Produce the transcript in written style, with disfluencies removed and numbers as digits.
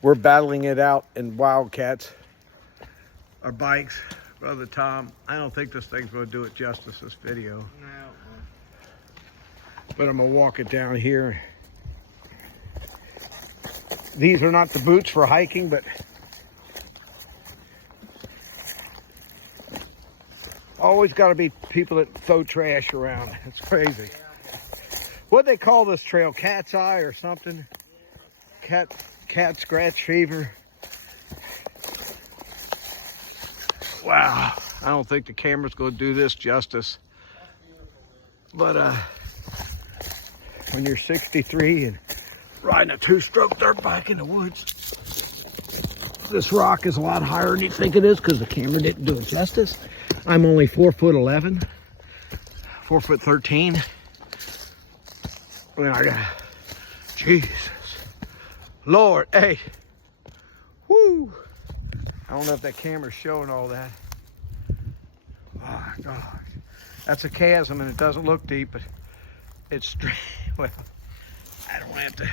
We're battling it out in Wildcats. Our bikes, Brother Tom. I don't think this thing's going to do it justice, this video. No. But I'm going to walk it down here. These are not the boots for hiking, but always got to be people that throw trash around. It's crazy. What they call this trail? Cat's eye or something? Cat scratch fever. Wow. I don't think the camera's going to do this justice. But when you're 63 and riding a two-stroke dirt bike in the woods, this rock is a lot higher than you think it is because the camera didn't do it justice. I'm only 4'11", 4'13". And I got, Jesus, Lord, hey, whoo! I don't know if that camera's showing all that. Oh gosh, that's a chasm and it doesn't look deep, but it's straight. Well, I don't have to